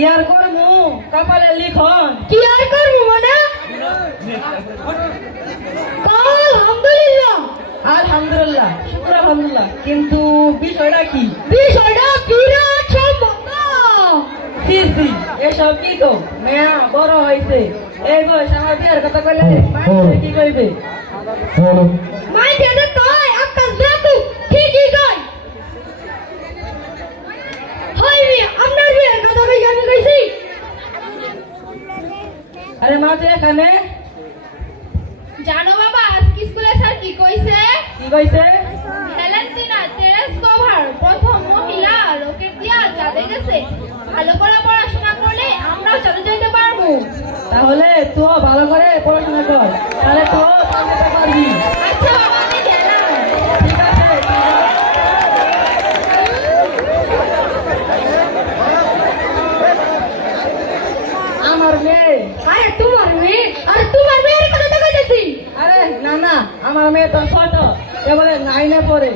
ইয়ার করমু কপালে লিখন কি আর করবো মানে আলহামদুলিল্লাহ আলহামদুলিল্লাহ শুকর আলহামদুলিল্লাহ কিন্তু বিষয়টা কি বিষয়টা বিরাট সম্পন্ন সি সি এসব কি গো মেয়া বড় হয়েছে এই বয়স আমার বিয়ার কথা কইলে মানুষ কি কইবে মাই দেনে কয় আকাশ দেখু ঠিকই কয় হইবি আপনার বিয়ের কথা কই আমি কইছি আরে মা তুই এখানে জানো বাবা আজকে স্কুলে স্যার কি কইছে কি কইছে ভ্যালেন্টিনা তেরেসকোভার প্রথম মহিলা রকেট দিয়া চাঁদে গেছে ভালো করে পড়াশোনা করলে আমরাও চাঁদে যেতে পারবো তাহলে তুই ভালো করে পড়াশোনা কর তাহলে তুই চাঁদে যেতে পারবি আচ্ছা বাবা আমি গেলাম ঠিক আছে আমার মেয়ে আরে তোমার মেয়ে আর তোমার মেয়ের কথা তো কইতেছি আরে না না আমার মেয়ে তো ছোট এবারে নাইনে পড়ে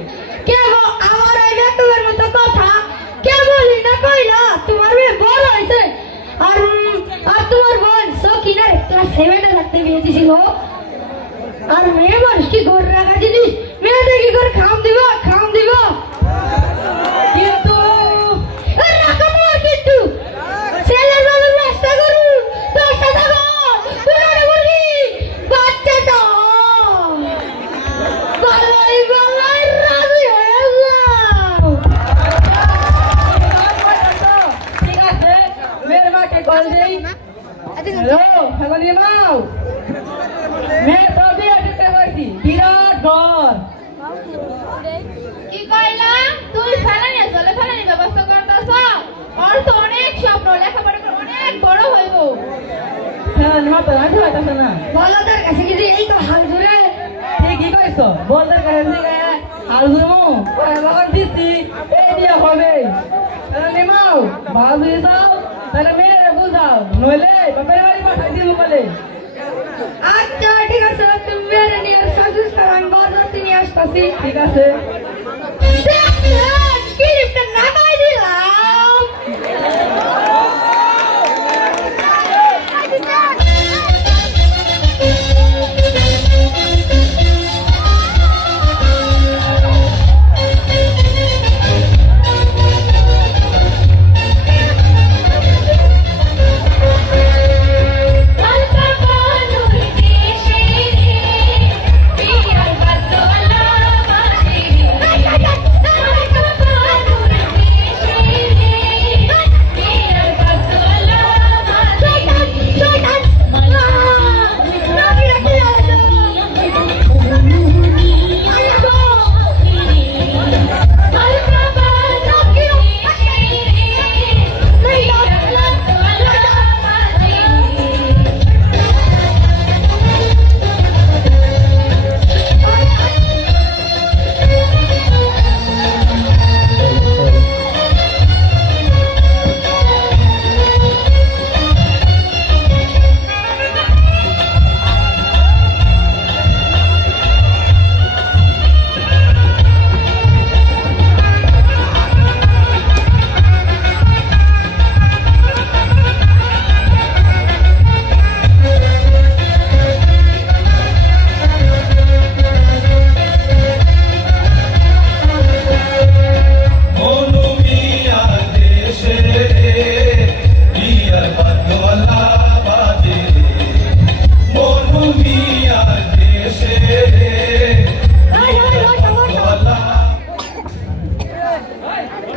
কেন আমার এই বেটুয়ের মতো কথা কে বলি না কইলা তোমার মেয়ে বড় হইছে আর আর তোমার বোন সকিনা ক্লাস 7 এ থাকতে বিয়ে দিছিল আর মেয়ে মানুষ কি ঘর রাখা জিনিস মেয়েটা কি করে খাম দিব কিন্তু রাখা তোমার কিন্তু ছেলের বাবার রাস্তা করু রাস্তা থাকো পুরানো বলি বাচ্চা তো বালাই বালাই রাজি হয়ে যাও ঠিক আছে মেয়ের মাকে কল দেই হ্যালো ফ্যামিলি মাও মেয়ে তো বিয়ে দিতে হয়েছি বিরাট ঘর কি কইলা তুই ফেলানি জলে ফেলানি ব্যবস্থা করতেছ ওর তো অনেক স্বপ্ন লেখাপড়া করে অনেক বড় হইব হ্যাঁ মা তো রাজি হইতাছে না বলদের কাছে যদি এই তো হাল ধরে ঠিকই কইছো বলদের কাছে থেকে আর জুমু এখন দিচ্ছি এই বিয়ে হবে ফ্যামিলি মাও ভাবি যাও তাহলে মেয়েরে বুঝাও নইলে বাপের বাড়ি পাঠাই দিব বলে আচ্ছা ঠিক আছে তুমি মেরে নিয়ে সাজুস করান বাজাতে নিয়ে আসতাছি ঠিক আছে স্ক্রিপ্টটা নামাই দিলাম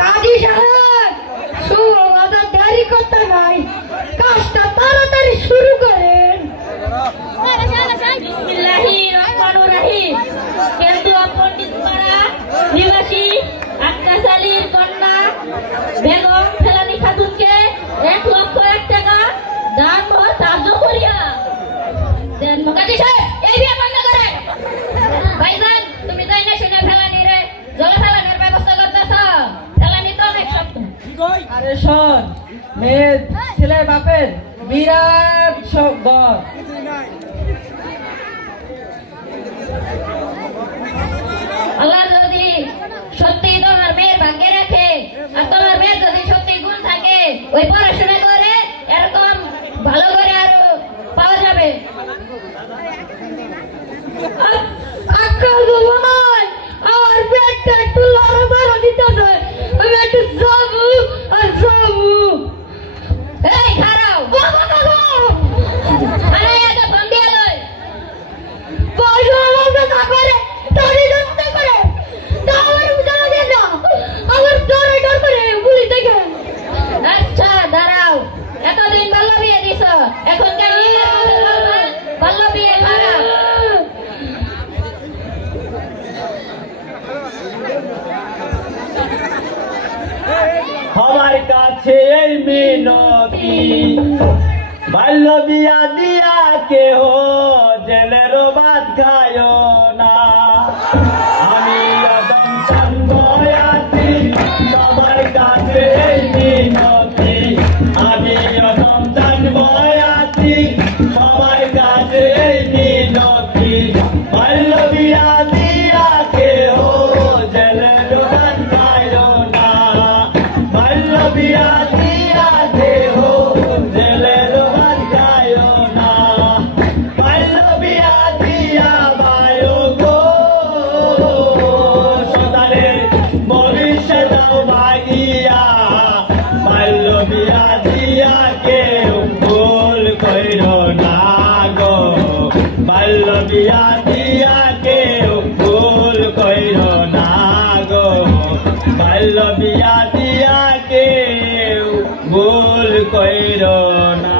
কাজী সাহেব সুবাদা দেরি করতে নাই কাজটা তাড়াতাড়ি শুরু করেন বিসমিল্লাহির রহমানির রহিম কেন্দুয়া পণ্ডিতপাড়া নিবাসী আক্কাস আলীর কন্যা বেগম ফেলানী খাতুনকে 1,01,000 টাকা দান ধার্য করিয়া দেন। কাজী সাহেব এই বিয়ে বন্ধ করেন। ভাইজান তুমি তাই না শুনে ফেলানি রে জলে ফেলানোর ব্যবস্থা করতেছ ফেলানি তো অনেক শক্ত। আরে শোন মেয়ে ছেলের বাপের বিরাট শব্দ। আল্লাহ যদি সত্যি তোমার মেয়ের ভাগ্যে রাখে আর তোমার মেয়ের যদি সত্যি গুণ থাকে ওই পড়াশোনা করে এরকম ভালো করে আরো পাওয়া যাবে। আকাশ ভাই আমার পেটটা একটু লড়াচড়া দিতেছে, আমি একটু যাবো আর যাবো। এই খারাও আরে এটা ফোন দিয়ে লই। পয়সা আমাকে না করে তারি জানতে করে তা আমার জানা দিয়ে না, আমার ডরে ডর করে পুলিশ দেখে। আচ্ছা দাঁড়াও, এতদিন বাল্য বিয়ে দিছ, এখন কেন বাল্য বিয়ে খারাপ? আমার কাছে এই মিনতি, বাল্য বিয়া দিয়া কেহ জেলের ভাত খায় না। আমি একদম চান্দয়াতি, আমার কাছে এই মিনতি, আমি একদম চান্দয়াতি, সবার কাছে এই মিনতি, বাল্য বিয়া দিয়া কেহ জেলের ভাত খায় না। বাল্য বিয়া দিয়া দেহ জেলের ভাত খায় না। বাল্য বিয়া দিয়া বায়ো গো সদারে ভবিষ্যৎ ভাগিয়া। বাল্য বিয়া দিয়া কেউ ভুল কইর না গো। বাল্য বিয়া দিয়া কেউ ভুল কইর না গো। বাল্য বিয়া দিয়া কেউ ভুল কইর না।